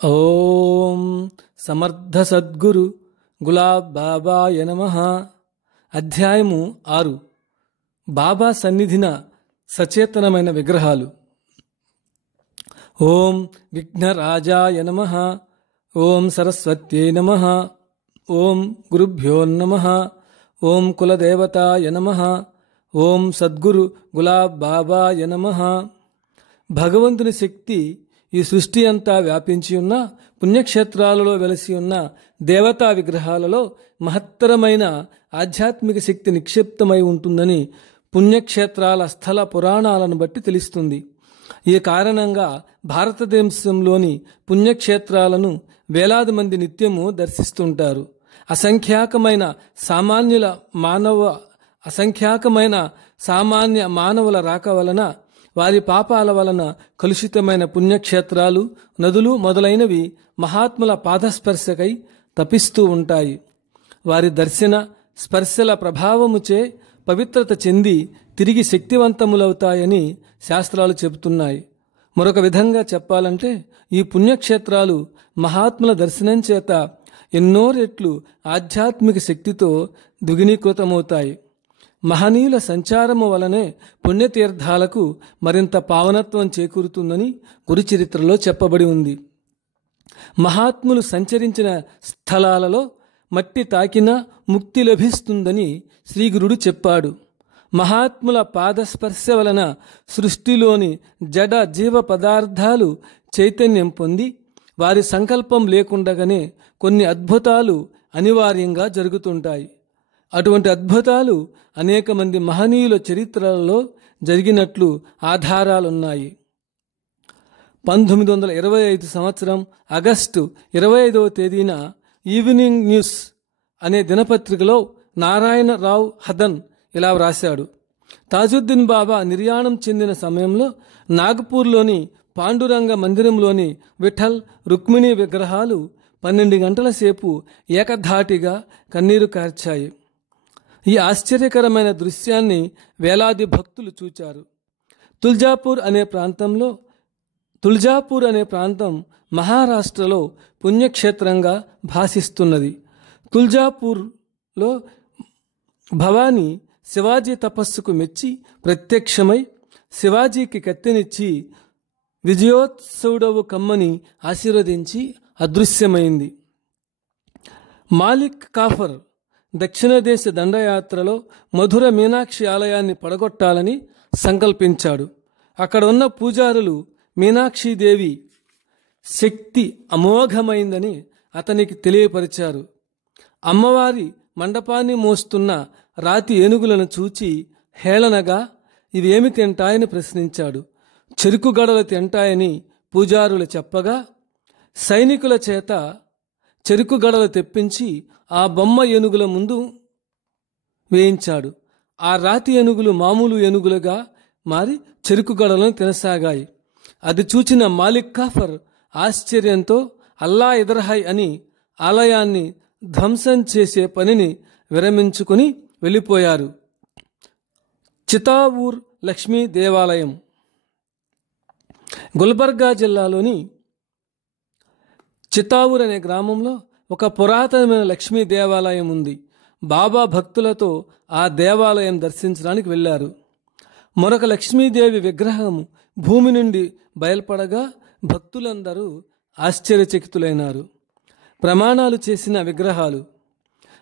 ఓం సమర్థ సద్గురు గులాబ్ బాబాయ నమః. అధ్యాయము 6. బాబా సన్నిధిన సచేతనమైన విగ్రహాలు. ఓం విఘ్నరాజాయ నమః. ఓం సరస్వత్యై నమః. ఓం గురుభ్యో నమః. ఓం కులదేవతాయ నమః. ఓం సద్గురు గులాబ్ బాబాయ నమః. భగవంతుని శక్తి ఈ సృష్టి అంతా వ్యాపించి ఉన్న పుణ్యక్షేత్రాలలో వెలసి ఉన్న దేవతా విగ్రహాలలో మహత్తరమైన ఆధ్యాత్మిక శక్తి నిక్షిప్తమై ఉంటుందని పుణ్యక్షేత్రాల స్థల పురాణాలను బట్టి తెలుస్తుంది. ఈ కారణంగా భారతదేశంలోని పుణ్యక్షేత్రాలను వేలాది మంది నిత్యము దర్శిస్తుంటారు. అసంఖ్యాకమైన సామాన్య మానవుల రాక వలన, వారి పాపాల వలన కలుషితమైన పుణ్యక్షేత్రాలు, నదులు మొదలైనవి మహాత్ముల పాదస్పర్శకై తపిస్తూ ఉంటాయి. వారి దర్శన స్పర్శల ప్రభావముచే పవిత్రత చెంది తిరిగి శక్తివంతములవుతాయని శాస్త్రాలు చెబుతున్నాయి. మరొక విధంగా చెప్పాలంటే, ఈ పుణ్యక్షేత్రాలు మహాత్ముల దర్శనం చేత ఎన్నో రెట్లు ఆధ్యాత్మిక శక్తితో ద్విగుణీకృతమవుతాయి. మహనీయుల సంచారము వలనే పుణ్యతీర్థాలకు మరింత పావనత్వం చేకూరుతుందని గురుచరిత్రలో చెప్పబడి ఉంది. మహాత్ములు సంచరించిన స్థలాలలో మట్టి తాకినా ముక్తి లభిస్తుందని శ్రీగురుడు చెప్పాడు. మహాత్ముల పాదస్పర్శ వలన సృష్టిలోని జడ జీవ పదార్థాలు చైతన్యం పొంది, వారి సంకల్పం లేకుండగానే కొన్ని అద్భుతాలు అనివార్యంగా జరుగుతుంటాయి. అటువంటి అద్భుతాలు అనేక మంది మహనీయుల చరిత్రలలో జరిగినట్లు ఆధారాలున్నాయి. 1925 సంవత్సరం ఆగస్టు 25వ తేదీన ఈవినింగ్ న్యూస్ అనే దినపత్రికలో నారాయణరావు హదన్ ఇలా వ్రాశాడు: తాజుద్దీన్ బాబా నిర్యాణం చెందిన సమయంలో నాగపూర్లోని పాండురంగ మందిరంలోని విఠల్, రుక్మిణి విగ్రహాలు 12 గంటల సేపు ఏకధాటిగా కన్నీరు కార్చాయి. ఈ ఆశ్చర్యకరమైన దృశ్యాన్ని వేలాది భక్తులు చూచారు. తుల్జాపూర్ అనే ప్రాంతం మహారాష్ట్రలో పుణ్యక్షేత్రంగా భాసిస్తున్నది. తుల్జాపూర్లో భవానీ శివాజీ తపస్సుకు మెచ్చి ప్రత్యక్షమై శివాజీకి కత్తెనిచ్చి విజయోత్సవుడవు కమ్మని ఆశీర్వదించి అదృశ్యమైంది. మాలిక్ కాఫర్ దక్షిణ దేశ దండయాత్రలో మధుర మీనాక్షి ఆలయాన్ని పడగొట్టాలని సంకల్పించాడు. అక్కడ ఉన్న పూజారులు మీనాక్షీదేవి శక్తి అమోఘమైందని అతనికి తెలియపరిచారు. అమ్మవారి మండపాన్ని మోస్తున్న రాతి ఏనుగులను చూచి హేళనగా ఇవేమి తింటాయని ప్రశ్నించాడు. చెరుకు గడలు తింటాయని పూజారులు చెప్పగా, సైనికుల చేత చెరుకు గడలు తెప్పించి ఆ బొమ్మ ఏనుగుల ముందు వేయించాడు. ఆ రాతి ఏనుగులు మామూలు ఏనుగులుగా మారి చెరుకు గడలను తినసాగాయి. అది చూచిన మాలిక్ కాఫర్ ఆశ్చర్యంతో అల్లా ఎదర్హాయ్ అని ఆలయాన్ని ధ్వంసం చేసే పనిని విరమించుకుని వెళ్ళిపోయారు. చితావూర్ లక్ష్మీ దేవాలయం. గుల్బర్గా జిల్లాలోని చితావూర్ అనే గ్రామంలో ఒక పురాతనమైన లక్ష్మీ దేవాలయం ఉంది. బాబా భక్తులతో ఆ దేవాలయం దర్శించడానికి వెళ్ళారు. మరొక లక్ష్మీదేవి విగ్రహం భూమి నుండి బయల్పడగా భక్తులందరూ ఆశ్చర్యచకితులైనారు. ప్రమాణాలు చేసిన విగ్రహాలు.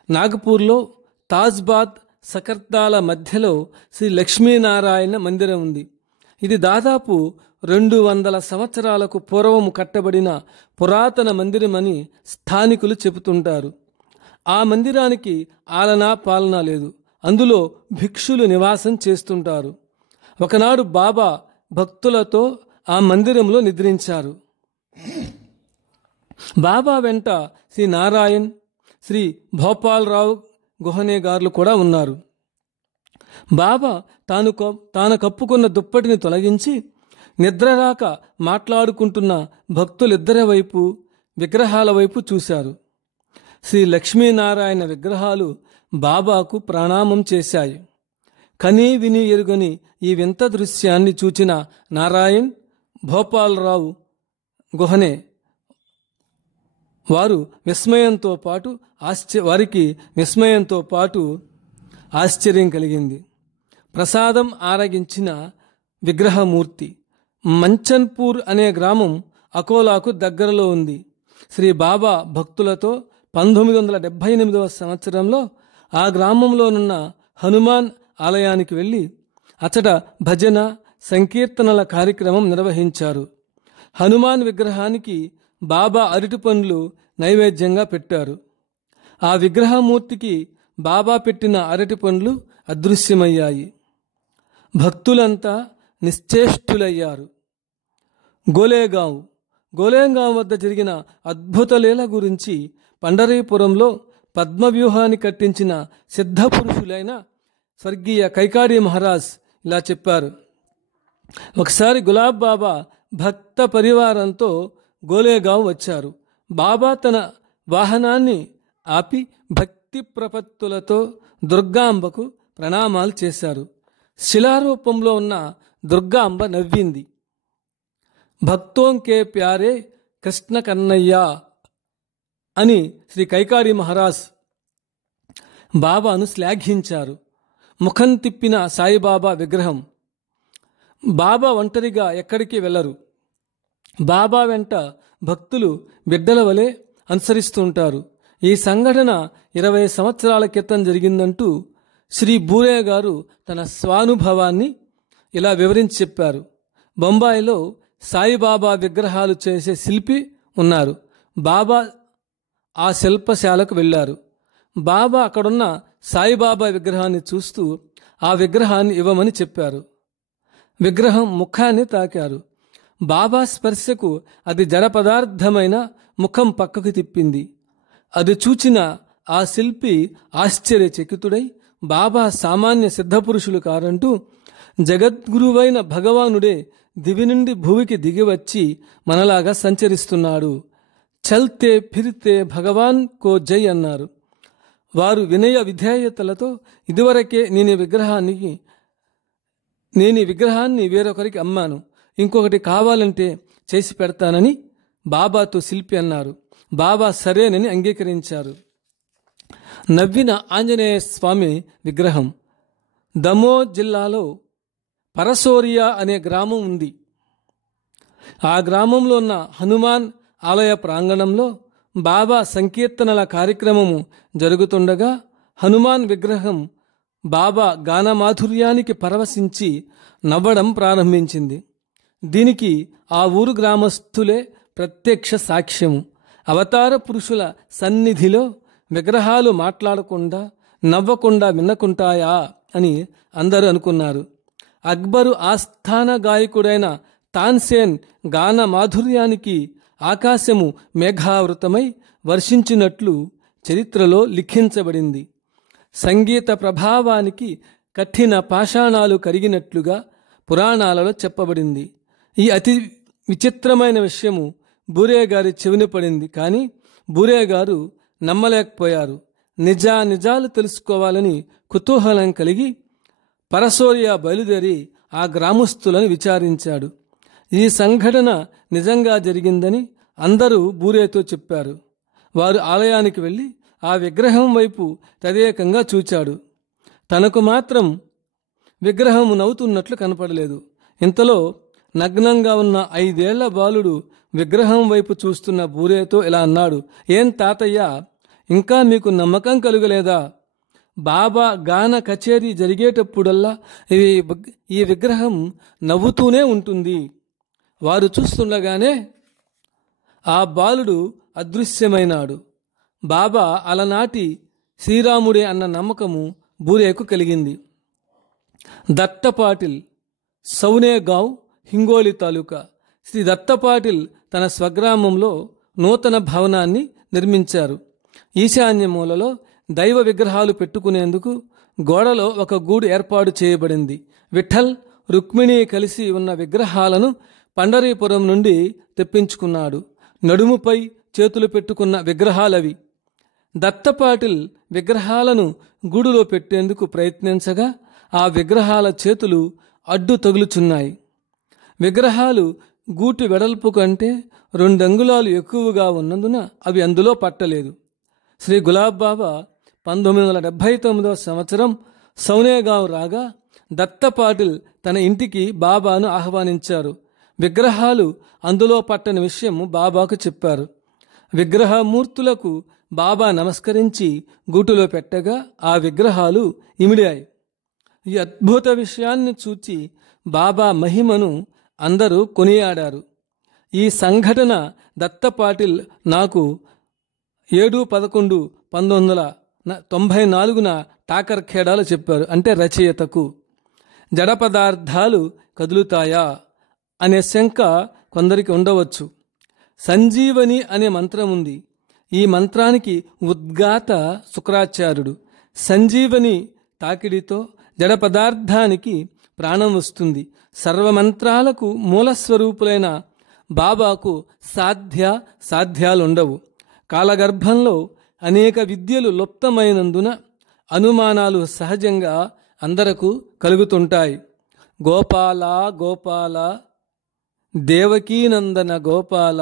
నాగపూర్లో తాజ్బాద్ సకర్తాల మధ్యలో శ్రీ లక్ష్మీనారాయణ మందిరం ఉంది. ఇది దాదాపు 200 సంవత్సరాలకు పూర్వము కట్టబడిన పురాతన మందిరమని స్థానికులు చెబుతుంటారు. ఆ మందిరానికి ఆలనా పాలనా లేదు. అందులో భిక్షులు నివాసం చేస్తుంటారు. ఒకనాడు బాబా భక్తులతో ఆ మందిరంలో నిద్రించారు. బాబా వెంట శ్రీ నారాయణ్, శ్రీ భోపాలరావు గుహనే గారులు కూడా ఉన్నారు. బాబా తాను కప్పుకున్న దుప్పటిని తొలగించి నిద్రరాక మాట్లాడుకుంటున్న భక్తులిద్దరి వైపు, విగ్రహాల వైపు చూశారు. శ్రీ లక్ష్మీనారాయణ విగ్రహాలు బాబాకు ప్రణామం చేశాయి. కనీ విని ఎరుగని ఈ వింత దృశ్యాన్ని చూచిన నారాయణ్, భోపాలరావు గుహనే వారికి విస్మయంతో పాటు ఆశ్చర్యం కలిగింది. ప్రసాదం ఆరగించిన విగ్రహమూర్తి మంచన్పూర్ అనే గ్రామం అకోలాకు దగ్గరలో ఉంది. శ్రీ బాబా భక్తులతో 1978వ సంవత్సరంలో ఆ గ్రామంలోనున్న హనుమాన్ ఆలయానికి వెళ్ళి అచట భజన సంకీర్తనల కార్యక్రమం నిర్వహించారు. హనుమాన్ విగ్రహానికి బాబా అరటి పండ్లు నైవేద్యంగా పెట్టారు. ఆ విగ్రహమూర్తికి బాబా పెట్టిన అరటి పండ్లు అదృశ్యమయ్యాయి. భక్తులంతా నిశ్చేష్టులయ్యారు. గోలేగాం వద్ద జరిగిన అద్భుత లీల గురించి పండరీపురంలో పద్మవ్యూహాన్ని కట్టించిన సిద్ధపురుషులైన స్వర్గీయ కైకాడి మహారాజ్ ఇలా చెప్పారు. ఒకసారి గులాబ్ బాబా భక్త పరివారంతో గోలేగాం వచ్చారు. బాబా తన వాహనాన్ని ఆపి భక్తి ప్రపత్తులతో దుర్గాంబకు ప్రణామాలు చేశారు. శిలారూపంలో ఉన్న దుర్గాంబ నవ్వింది. భక్తోంకే ప్యారే కృష్ణ కన్నయ్య అని శ్రీ కైకాడి మహారాజ్ బాబాను శ్లాఘించారు. ముఖం తిప్పిన సాయిబాబా విగ్రహం. బాబా ఒంటరిగా ఎక్కడికి వెళ్లరు. బాబా వెంట భక్తులు బిడ్డల వలె అనుసరిస్తుంటారు. ఈ సంఘటన 20 సంవత్సరాల క్రితం జరిగిందంటూ శ్రీ బూరే గారు తన స్వానుభవాన్ని ఇలా వివరించి చెప్పారు. బొంబాయిలో సాయిబాబా విగ్రహాలు చేసే శిల్పి ఉన్నారు. బాబా ఆ శిల్పశాలకు వెళ్ళారు. బాబా అక్కడున్న సాయిబాబా విగ్రహాన్ని చూస్తూ ఆ విగ్రహాన్ని ఇవ్వమని చెప్పారు. విగ్రహం ముఖాన్ని తాకారు. బాబా స్పర్శకు అది జడ పదార్థమైన ముఖం పక్కకు తిప్పింది. అది చూచిన ఆ శిల్పి ఆశ్చర్యచకితుడై బాబా సామాన్య సిద్ధపురుషులు కారంటూ జగద్గురువైన భగవానుడే దివి నుండి భూమికి దిగివచ్చి మనలాగా సంచరిస్తున్నాడు. చల్తే ఫిర్తే భగవాన్ కో జై అన్నారు. వారు వినయ విధేయతలతో ఇదివరకే నేను ఈ విగ్రహాన్ని వేరొకరికి అమ్మాను, ఇంకొకటి కావాలంటే చేసి పెడతానని బాబాతో శిల్పి అన్నారు. బాబా సరేనని అంగీకరించారు. నవ్విన ఆంజనేయ స్వామి విగ్రహం. దమో జిల్లాలో పరసోరియా అనే గ్రామం ఉంది. ఆ గ్రామంలో ఉన్న హనుమాన్ ఆలయ ప్రాంగణంలో బాబా సంకీర్తనల కార్యక్రమము జరుగుతుండగా హనుమాన్ విగ్రహం బాబా గానమాధుర్యానికి పరవశించి నవ్వడం ప్రారంభించింది. దీనికి ఆ ఊరు గ్రామస్తులే ప్రత్యక్ష సాక్ష్యము. అవతార పురుషుల సన్నిధిలో విగ్రహాలు మాట్లాడకుండా నవ్వకుండా విన్నకుంటాయా అని అందరూ అనుకున్నారు. అక్బరు ఆస్థాన గాయకుడైన తాన్సేన్ గాన మాధుర్యానికి ఆకాశము మేఘావృతమై వర్షించినట్లు చరిత్రలో లిఖించబడింది. సంగీత ప్రభావానికి కఠిన పాషాణాలు కరిగినట్లుగా పురాణాలలో చెప్పబడింది. ఈ అతి విచిత్రమైన విషయము బూరే గారి చెవిన పడింది. కానీ బూరే గారు నమ్మలేకపోయారు. నిజాలు తెలుసుకోవాలని కుతూహలం కలిగి పరసోరియా బయలుదేరి ఆ గ్రామస్తులను విచారించాడు. ఈ సంఘటన నిజంగా జరిగిందని అందరూ బూరేతో చెప్పారు. వారు ఆలయానికి వెళ్ళి ఆ విగ్రహం వైపు తదేకంగా చూచాడు. తనకు మాత్రం విగ్రహం నవ్వుతున్నట్లు కనపడలేదు. ఇంతలో నగ్నంగా ఉన్న 5 ఏళ్ల బాలుడు విగ్రహం వైపు చూస్తున్న బూరేతో ఇలా అన్నాడు. ఏం తాతయ్య, ఇంకా మీకు నమ్మకం కలుగలేదా? బాబా గాన కచేరీ జరిగేటప్పుడల్లా ఈ విగ్రహం నవ్వుతూనే ఉంటుంది. వారు చూస్తుండగానే ఆ బాలుడు అదృశ్యమైనాడు. బాబా అలనాటి శ్రీరాముడే అన్న నమ్మకము బూరేకు కలిగింది. దత్తపాటిల్, సౌనేగావ్, హింగోలి తాలూకా. శ్రీ దత్తపాటిల్ తన స్వగ్రామంలో నూతన భవనాన్ని నిర్మించారు. ఈశాన్య మూలలో దైవ విగ్రహాలు పెట్టుకునేందుకు గోడలో ఒక గూడు ఏర్పాటు చేయబడింది. విఠల్, రుక్మిణి కలిసి ఉన్న విగ్రహాలను పండరీపురం నుండి తెప్పించుకున్నాడు. నడుముపై చేతులు పెట్టుకున్న విగ్రహాలవి. దత్తపాటిల్ విగ్రహాలను గూడులో పెట్టేందుకు ప్రయత్నించగా ఆ విగ్రహాల చేతులు అడ్డు తగులుచున్నాయి. విగ్రహాలు గూటి వెడల్పు కంటే 2 అంగుళాలు ఎక్కువగా ఉన్నందున అవి అందులో పట్టలేదు. శ్రీ గులాబ్ బాబా 1979వ సంవత్సరం సౌనేగావ్ రాగా దత్తపాటిల్ తన ఇంటికి బాబాను ఆహ్వానించారు. విగ్రహాలు అందులో పట్టని విషయం బాబాకు చెప్పారు. విగ్రహమూర్తులకు బాబా నమస్కరించి గూటులో పెట్టగా ఆ విగ్రహాలు ఇమిడాయి. ఈ అద్భుత విషయాన్ని చూచి బాబా మహిమను అందరూ కొనియాడారు. ఈ సంఘటన దత్తపాటిల్ నాకు 7/11/1994న టాకర్ ఖేడాలు చెప్పారు. అంటే రచయితకు. జడ పదార్థాలు కదులుతాయా అనే శంక కొందరికి ఉండవచ్చు. సంజీవని అనే మంత్రం ఉంది. ఈ మంత్రానికి ఉద్గాత శుక్రాచార్యుడు. సంజీవని తాకిడితో జడ పదార్థానికి ప్రాణం వస్తుంది. సర్వమంత్రాలకు మూలస్వరూపులైన బాబాకు సాధ్యాలుండవు. కాలగర్భంలో అనేక విద్యలు లుప్తమైనందున అనుమానాలు సహజంగా అందరకు కలుగుతుంటాయి. గోపాల గోపాల, దేవకీనందన గోపాల,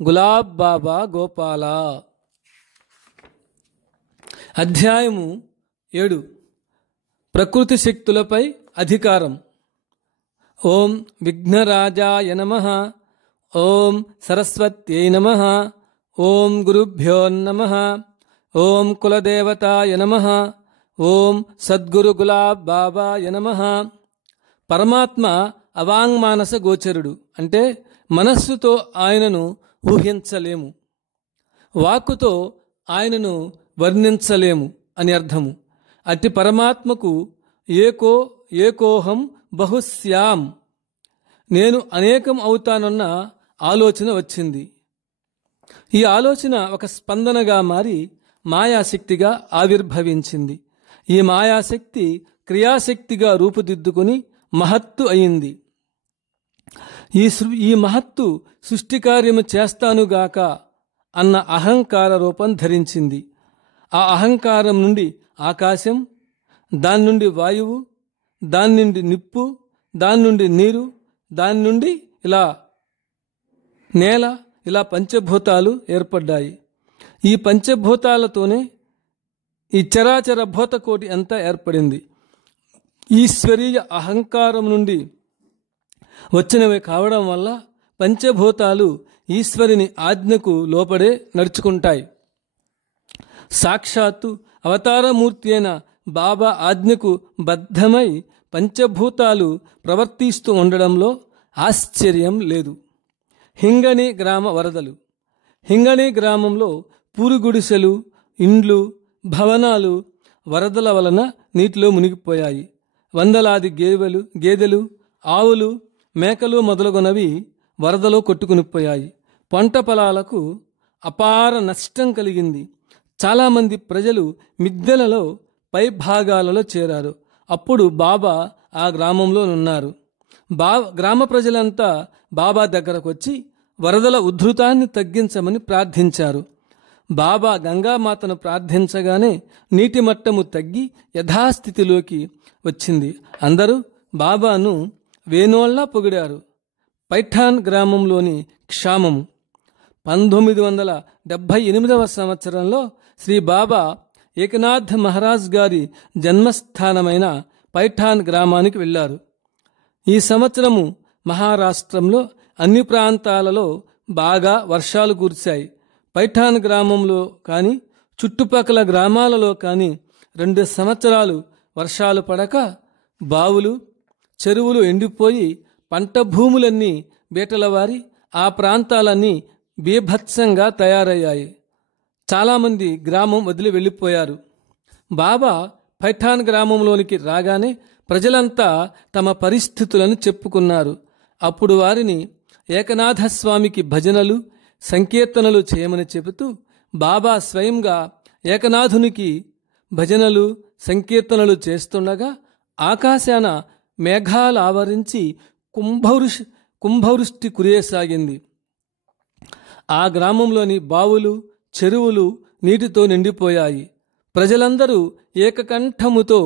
గులాబ్ బాబా గోపాల. అధ్యాయము 7. ప్రకృతి శక్తులపై అధికారం. ఓం విఘ్నరాజాయ నమః. ఓం సరస్వత్యై నమః. ఓం గురుభ్యో నమః. ఓం కులదేవతాయ నమః. ఓం సద్గురు గులాబ్ బాబాయ నమః. పరమాత్మ అవాంగ్మానస గోచరుడు. అంటే మనస్సుతో ఆయనను ఊహించలేము, వాక్కుతో ఆయనను వర్ణించలేము అని అర్థము. అట్టి పరమాత్మకు ఏకోహం బహుశ్యాం, నేను అనేకం అవుతానన్న ఆలోచన వచ్చింది. ఈ ఆలోచన ఒక స్పందనగా మారి మాయాశక్తిగా ఆవిర్భవించింది. ఈ మాయాశక్తి క్రియాశక్తిగా రూపుదిద్దుకుని మహత్తు అయింది. ఈ మహత్తు సృష్టికార్యము చేస్తానుగాక అన్న అహంకార రూపం ధరించింది. ఆ అహంకారం నుండి ఆకాశం, దాని నుండి వాయువు, దాని నుండి నిప్పు, దాని నుండి నీరు, దాని నుండి ఇలా నేల, ఇలా పంచభూతాలు ఏర్పడ్డాయి. ఈ పంచభూతాలతోనే ఈ చరాచర భూతకోటి అంతా ఏర్పడింది. ఈశ్వరీయ అహంకారం నుండి వచ్చినవి కావడం వల్ల పంచభూతాలు ఈశ్వరుని ఆజ్ఞకు లోపడే నడుచుకుంటాయి. సాక్షాత్తు అవతారమూర్తి అయిన బాబా ఆజ్ఞకు బద్ధమై పంచభూతాలు ప్రవర్తిస్తూ ఉండడంలో ఆశ్చర్యం లేదు. హింగణి గ్రామ వరదలు. హింగణి గ్రామంలో పూరుగుడిసెలు, ఇండ్లు, భవనాలు వరదల వలన నీటిలో మునిగిపోయాయి. వందలాది గేదెలు, ఆవులు, మేకలు మొదలగునవి వరదలో కొట్టుకునిపోయాయి. పంట పొలాలకు అపార నష్టం కలిగింది. చాలామంది ప్రజలు మిద్దెలలో పై భాగాలలో చేరారు. అప్పుడు బాబా ఆ గ్రామంలో ఉన్నారు. గ్రామ ప్రజలంతా బాబా దగ్గరకు వచ్చి వరదల ఉధృతాన్ని తగ్గించమని ప్రార్థించారు. బాబా గంగామాతను ప్రార్థించగానే నీటి మట్టము తగ్గి యథాస్థితిలోకి వచ్చింది. అందరూ బాబాను వేణోళ్లా పొగిడారు. పైఠాన్ గ్రామంలోని క్షామము. 1978వ సంవత్సరంలో శ్రీ బాబా ఏకనాథ్ మహారాజ్ గారి జన్మస్థానమైన పైఠాన్ గ్రామానికి వెళ్ళారు. ఈ సంవత్సరము మహారాష్ట్రంలో అన్ని ప్రాంతాలలో బాగా వర్షాలు కురిశాయి. పైఠాన్ గ్రామంలో కానీ చుట్టుపక్కల గ్రామాలలో కానీ 2 సంవత్సరాలు వర్షాలు పడక బావులు, చెరువులు ఎండిపోయి పంట భూములన్నీ బీటలవారి ఆ ప్రాంతాలన్నీ బీభత్సంగా తయారయ్యాయి. చాలామంది గ్రామం వదిలి వెళ్ళిపోయారు. బాబా పైఠాన్ గ్రామంలోనికి రాగానే ప్రజలంతా తమ పరిస్థితులను చెప్పుకున్నారు. అప్పుడు వారిని ఏకనాథస్వామికి భజనలు, సంకీర్తనలు చేయమని చెబుతూ బాబా స్వయంగా ఏకనాథునికి భజనలు, సంకీర్తనలు చేస్తుండగా ఆకాశాన మేఘాలు ఆవరించి కుంభవృష్టి కురియసాగింది. ఆ గ్రామంలోని బావులు, చెరువులు నీటితో నిండిపోయాయి. ప్రజలందరూ ఏకకంఠముతో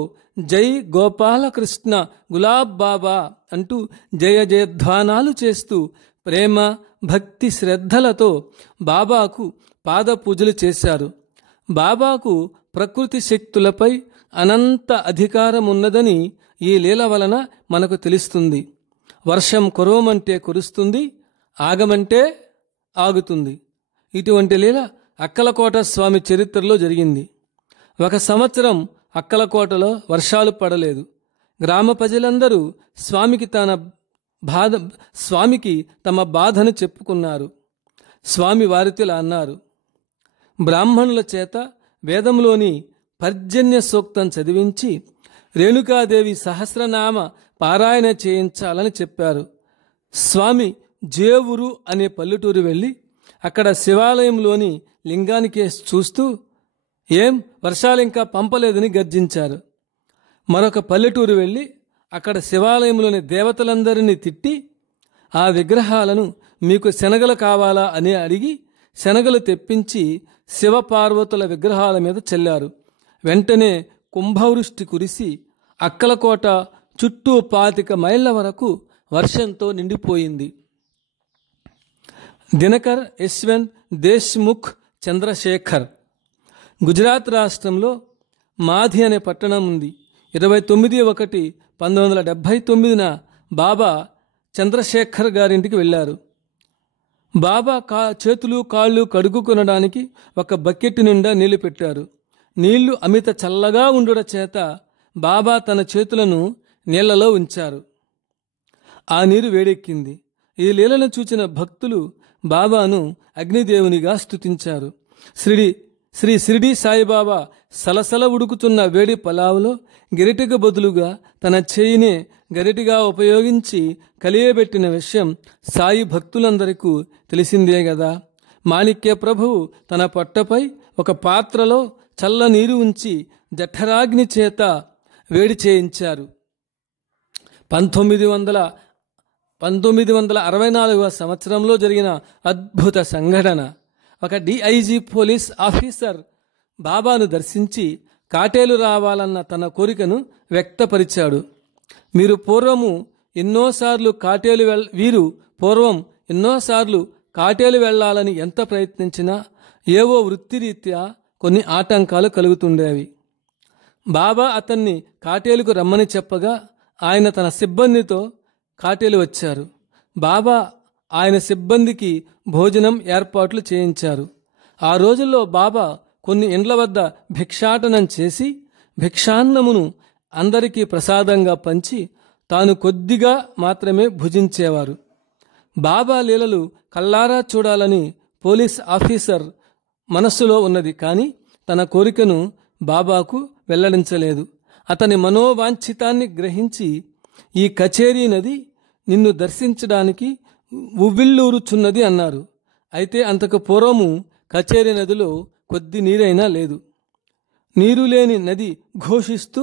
జై గోపాలకృష్ణ గులాబ్ బాబా అంటూ జయ జయధ్వానాలు చేస్తూ ప్రేమ, భక్తి, శ్రద్ధలతో బాబాకు పాద పూజలు చేశారు. బాబాకు ప్రకృతి శక్తులపై అనంత అధికారం ఉన్నదని ఈ లీల వలన మనకు తెలుస్తుంది. వర్షం కురవమంటే కురుస్తుంది, ఆగమంటే ఆగుతుంది. ఇటువంటి లీల అక్కలకోట స్వామి చరిత్రలో జరిగింది. ఒక సంవత్సరం అక్కలకోటలో వర్షాలు పడలేదు. గ్రామ ప్రజలందరూ స్వామికి తమ బాధను చెప్పుకున్నారు. స్వామి వారితో అన్నారు, బ్రాహ్మణుల చేత వేదంలోని పర్జన్య సూక్తం చదివించి రేణుకాదేవి సహస్రనామ పారాయణ చేయించాలని చెప్పారు. స్వామి జేవురు అనే పల్లెటూరు వెళ్ళి అక్కడ శివాలయంలోని లింగానికి చూస్తూ ఏం వర్షాలింకా పంపలేదని గర్జించారు. మరొక పల్లెటూరు వెళ్ళి అక్కడ శివాలయంలోని దేవతలందరినీ తిట్టి ఆ విగ్రహాలను మీకు శనగలు కావాలా అని అడిగి శనగలు తెప్పించి శివపార్వతుల విగ్రహాల మీద చల్లారు. వెంటనే కుంభవృష్టి కురిసి అక్కలకోట చుట్టూ 25 మైళ్ళ వరకు వర్షంతో నిండిపోయింది. దినకర్ యశ్వంత్ దేశ్ముఖ్ చంద్రశేఖర్ గుజరాత్ రాష్ట్రంలో మాధి అనే పట్టణం ఉంది. 29/1/1979 బాబా చంద్రశేఖర్ గారింటికి వెళ్ళారు. బాబా చేతులు కాళ్ళు కడుగుకొనడానికి ఒక బకెట్ నిండా నీళ్లు పెట్టారు. నీళ్లు అమిత చల్లగా ఉండుట చేత బాబా తన చేతులను నీళ్లలో ఉంచారు. ఆ నీరు వేడెక్కింది. ఈ లీలను చూచిన భక్తులు బాబాను అగ్నిదేవునిగా స్తుతించారు. శ్రీ షిరిడి సాయిబాబా సలసల ఉడుకుతున్న వేడి పలావులో గరిటెకు బదులుగా తన చేయినే గరిటిగా ఉపయోగించి కలియబెట్టిన విషయం సాయి భక్తులందరికీ తెలిసిందే గదా. మాణిక్య ప్రభువు తన పొట్టపై ఒక పాత్రలో చల్ల నీరు ఉంచి జఠరాగ్ని చేత వేడి చేయించారు. 1964 సంవత్సరంలో జరిగిన అద్భుత సంఘటన. ఒక డిఐజీ పోలీస్ ఆఫీసర్ బాబాను దర్శించి కాటేలు రావాలన్న తన కోరికను వ్యక్తపరిచాడు. వీరు పూర్వం ఎన్నోసార్లు కాటేలు వెళ్లాలని ఎంత ప్రయత్నించినా ఏవో వృత్తిరీత్యా కొన్ని ఆటంకాలు కలుగుతుండేవి. బాబా అతన్ని కాటేలుకు రమ్మని చెప్పగా ఆయన తన సిబ్బందితో కాటేలు వచ్చారు. బాబా ఆయన సిబ్బందికి భోజనం ఏర్పాట్లు చేయించారు. ఆ రోజుల్లో బాబా కొన్ని ఇండ్ల వద్ద భిక్షాటనం చేసి భిక్షాన్నమును అందరికీ ప్రసాదంగా పంచి తాను కొద్దిగా మాత్రమే భుజించేవారు. బాబా లీలలు కల్లారా చూడాలని పోలీస్ ఆఫీసర్ మనస్సులో ఉన్నది, కానీ తన కోరికను బాబాకు వెల్లడించలేదు. అతని మనోవాంఛితాన్ని గ్రహించి ఈ కచేరీ నది నిన్ను దర్శించడానికి ఉవ్విళ్ళూరుచున్నది అన్నారు. అయితే అంతకు పూర్వము కచేరీ నదిలో కొద్ది నీరైనా లేదు. నీరు లేని నది ఘోషిస్తూ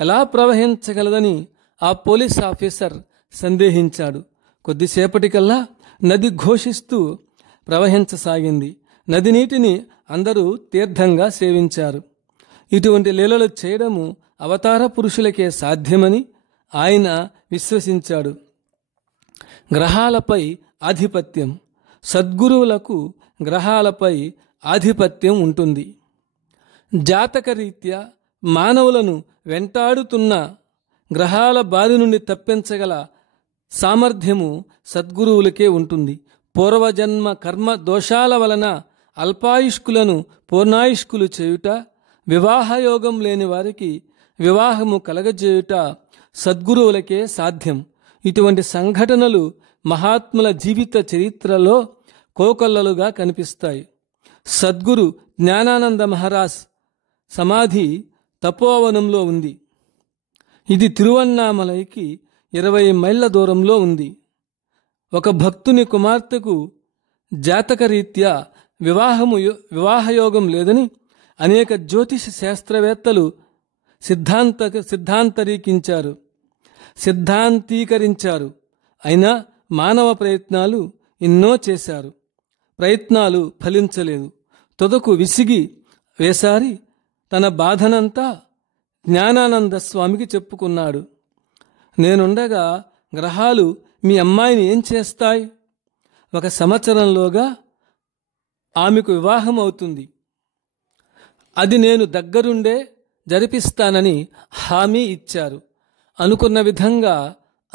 ఎలా ప్రవహించగలదని ఆ పోలీస్ ఆఫీసర్ సందేహించాడు. కొద్దిసేపటికల్లా నది ఘోషిస్తూ ప్రవహించసాగింది. నది నీటిని అందరూ తీర్థంగా సేవించారు. ఇటువంటి లీలలు చేయడము అవతార పురుషులకే సాధ్యమని ఆయన విశ్వసించాడు. గ్రహాలపై ఆధిపత్యం. సద్గురువులకు గ్రహాలపై ఆధిపత్యం ఉంటుంది. జాతకరీత్యా మానవులను వెంటాడుతున్న గ్రహాల బారి నుండి తప్పించగల సామర్థ్యము సద్గురువులకే ఉంటుంది. పూర్వజన్మ కర్మ దోషాల వలన అల్పాయుష్కులను పూర్ణాయుష్కులు చేయుట, వివాహయోగం లేని వారికి వివాహము కలగజేయుట సద్గురువులకే సాధ్యం. ఇటువంటి సంఘటనలు మహాత్ముల జీవిత చరిత్రలో కోకొల్లలుగా కనిపిస్తాయి. సద్గురు జ్ఞానానంద మహారాజ్ సమాధి తపోవనంలో ఉంది. ఇది తిరువన్నామలైకి 20 మైళ్ళ దూరంలో ఉంది. ఒక భక్తుని కుమార్తెకు జాతకరీత్యా వివాహయోగం లేదని అనేక జ్యోతిష శాస్త్రవేత్తలు సిద్ధాంతీకరించారు. అయినా మానవ ప్రయత్నాలు ఎన్నో చేశారు. ప్రయత్నాలు ఫలించలేదు. తుదకు విసిగి వేసారి తన బాధనంతా జ్ఞానానంద స్వామికి చెప్పుకున్నాడు. నేనుండగా గ్రహాలు మీ అమ్మాయిని ఏం చేస్తాయి? 1 సంవత్సరంలోగా ఆమెకు వివాహం అవుతుంది. అది నేను దగ్గరుండే జరిపిస్తానని హామీ ఇచ్చారు. అనుకున్న విధంగా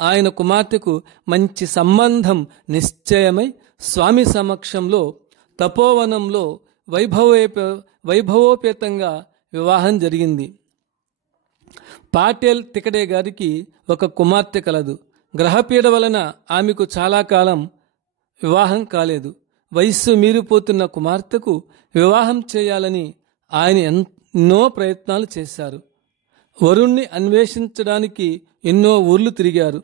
ఆయన కుమార్తెకు మంచి సంబంధం నిశ్చయమై స్వామి సమక్షంలో తపోవనంలో వైభవోపేతంగా వివాహం జరిగింది. పాటేల్ తికడే గారికి ఒక కుమార్తె కలదు. గ్రహపీడ వలన ఆమెకు చాలా కాలం వివాహం కాలేదు. వయస్సు మీరిపోతున్న కుమార్తెకు వివాహం చేయాలని ఆయన ఎన్నో ప్రయత్నాలు చేశారు. వరుణ్ణి అన్వేషించడానికి ఎన్నో ఊర్లు తిరిగారు.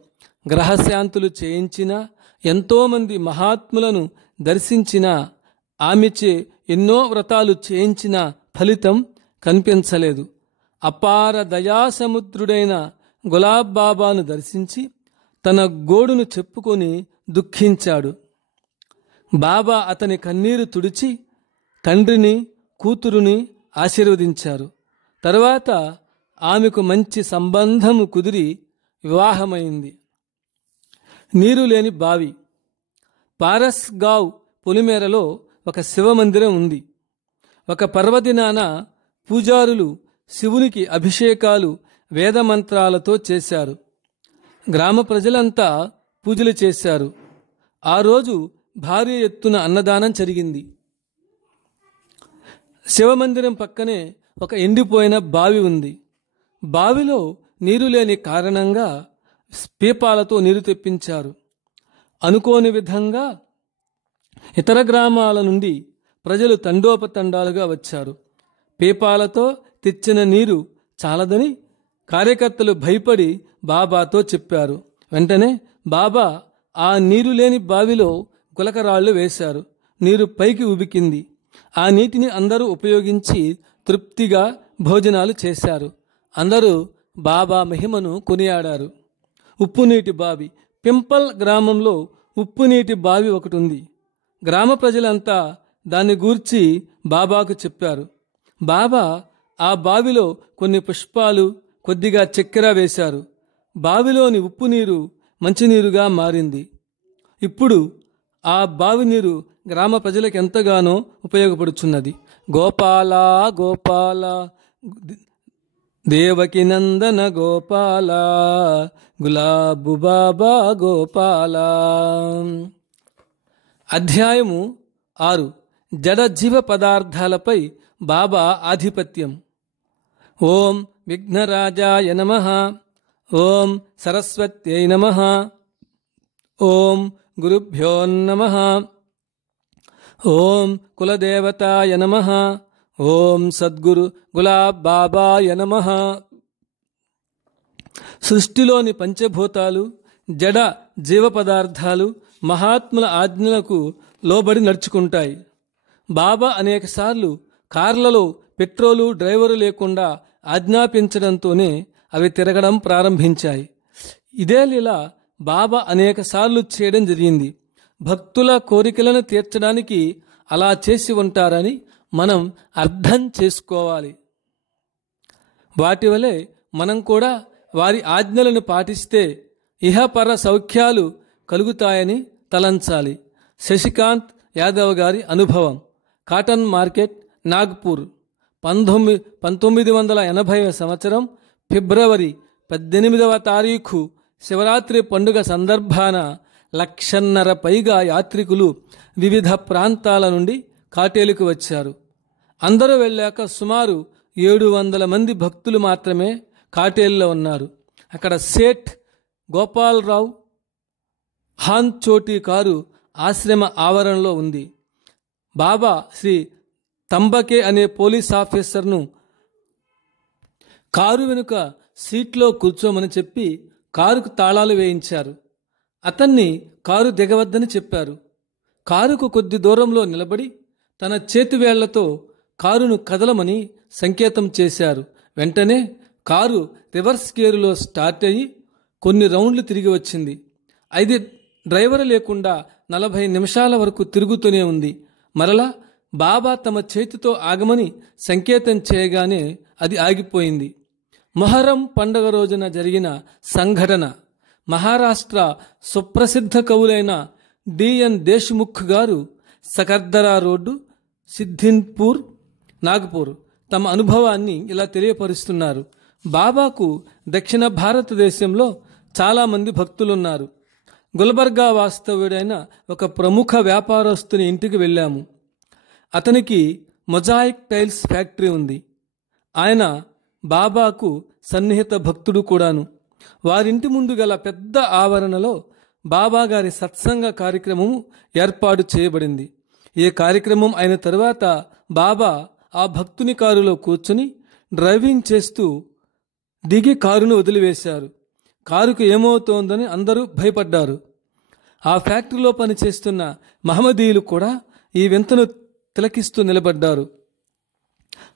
గ్రహశాంతులు చేయించినా, ఎంతోమంది మహాత్ములను దర్శించినా, ఆమెచే ఎన్నో వ్రతాలు చేయించినా ఫలితం కనిపించలేదు. అపార దయాసముద్రుడైన గులాబ్ బాబాను దర్శించి తన గోడును చెప్పుకొని దుఃఖించాడు. బాబా అతని కన్నీరు తుడిచి తండ్రిని, కూతురుని ఆశీర్వదించారు. తరువాత ఆమెకు మంచి సంబంధము కుదిరి వివాహమైంది. నీరు లేని బావి. పారస్గావ్ పొలిమేరలో ఒక శివమందిరం ఉంది. ఒక పర్వదినాన పూజారులు శివునికి అభిషేకాలు వేదమంత్రాలతో చేశారు. గ్రామ ప్రజలంతా పూజలు చేశారు. ఆ రోజు భారీ ఎత్తున అన్నదానం జరిగింది. శివమందిరం పక్కనే ఒక ఎండిపోయిన బావి ఉంది. బావిలో నీరు లేని కారణంగా పీపాలతో నీరు తెప్పించారు. అనుకోని విధంగా ఇతర గ్రామాల నుండి ప్రజలు తండోపతండాలుగా వచ్చారు. పీపాలతో తెచ్చిన నీరు చాలదని కార్యకర్తలు భయపడి బాబాతో చెప్పారు. వెంటనే బాబా ఆ నీరు లేని బావిలో గులకరాళ్లు వేశారు. నీరు పైకి ఉబికింది. ఆ నీటిని అందరూ ఉపయోగించి తృప్తిగా భోజనాలు చేశారు. అందరూ బాబా మహిమను కొనియాడారు. ఉప్పునీటి బావి. పింపల్ గ్రామంలో ఉప్పునీటి బావి ఒకటి ఉంది. గ్రామ ప్రజలంతా దాన్ని గూర్చి బాబాకు చెప్పారు. బాబా ఆ బావిలో కొన్ని పుష్పాలు, కొద్దిగా చక్కెర వేశారు. బావిలోని ఉప్పు నీరు మంచినీరుగా మారింది. ఇప్పుడు ఆ బావి నీరు గ్రామ ప్రజలకు ఎంతగానో ఉపయోగపడుచున్నది. గోపాల గోపాల దేవకి నందన గోపాల గులాబు బాబా గోపాల. అధ్యాయము 6. జడజీవ పదార్థాలపై బాబా ఆధిపత్యం. ఓం విఘ్నరాజాయ నమః. ఓం సరస్వత్యై నమః. ఓం గురుభ్యో నమః. ఓం కులదేవతాయ నమః. ఓం సద్గురు గులాబ్ బాబాయ నమః. సృష్టిలోని పంచభూతాలు, జడ జీవ పదార్థాలు మహాత్ముల ఆజ్ఞలకు లోబడి నడుచుకుంటాయి. బాబా అనేకసార్లు కార్లలో పెట్రోలు, డ్రైవరు లేకుండా ఆజ్ఞాపించడంతోనే అవి తిరగడం ప్రారంభించాయి. ఇదే లీల బాబా అనేకసార్లు చేయడం జరిగింది. భక్తుల కోరికలను తీర్చడానికి అలా చేసి ఉంటారని మనం అర్థం చేసుకోవాలి. వాటి వలె మనం కూడా వారి ఆజ్ఞలను పాటిస్తే ఇహపర సౌఖ్యాలు కలుగుతాయని తలంచాలి. శశికాంత్ యాదవ్ గారి అనుభవం. కాటన్ మార్కెట్, నాగ్పూర్, 1980 సంవత్సరం ఫిబ్రవరి 18వ తారీఖు శివరాత్రి పండుగ సందర్భాన 1,50,000 పైగా యాత్రికులు వివిధ ప్రాంతాల నుండి కాటేలుకు వచ్చారు. అందరూ వెళ్ళాక సుమారు 700 మంది భక్తులు మాత్రమే కాటేలులో ఉన్నారు. అక్కడ సేఠ్ గోపాలరావు హాన్ చోటీ కారు ఆశ్రమ ఆవరణలో ఉంది. బాబా శ్రీ తంబకే అనే పోలీస్ ఆఫీసర్ను కారు వెనుక సీట్లో కూర్చోమని చెప్పి కారుకు తాళాలు వేయించారు. అతన్ని కారు దిగవద్దని చెప్పారు. కారుకు కొద్ది దూరంలో నిలబడి తన చేతివేళ్లతో కారును కదలమని సంకేతం చేశారు. వెంటనే కారు రివర్స్ గేరులో స్టార్ట్ అయ్యి కొన్ని రౌండ్లు తిరిగి వచ్చింది. అది డ్రైవర్ లేకుండా 40 నిమిషాల వరకు తిరుగుతూనే ఉంది. మరలా బాబా తమ చేతితో ఆగమని సంకేతం చేయగానే అది ఆగిపోయింది. మొహరం పండుగ రోజున జరిగిన సంఘటన. మహారాష్ట్ర సుప్రసిద్ధ కవులైన డిఎన్ దేశ్ముఖ్ గారు సకర్దరా రోడ్డు, సిద్ధిన్పూర్, నాగపూర్ తమ అనుభవాన్ని ఇలా తెలియపరుస్తున్నారు. బాబాకు దక్షిణ భారతదేశంలో చాలామంది భక్తులున్నారు. గుల్బర్గా వాస్తవ్యుడైన ఒక ప్రముఖ వ్యాపారస్తుని ఇంటికి వెళ్ళాము. అతనికి మొజాయిక్ టైల్స్ ఫ్యాక్టరీ ఉంది. ఆయన బాబాకు సన్నిహిత భక్తుడు కూడాను. వారింటి ముందు గల పెద్ద ఆవరణలో బాబాగారి సత్సంగ కార్యక్రమం ఏర్పాటు చేయబడింది. ఈ కార్యక్రమం అయిన తరువాత బాబా ఆ భక్తుని కారులో కూర్చుని డ్రైవింగ్ చేస్తూ దిగి కారును వదిలివేశారు. కారుకు ఏమవుతోందని అందరూ భయపడ్డారు. ఆ ఫ్యాక్టరీలో పనిచేస్తున్న మహమ్మదీయులు కూడా ఈ వింతను తిలకిస్తూ నిలబడ్డారు.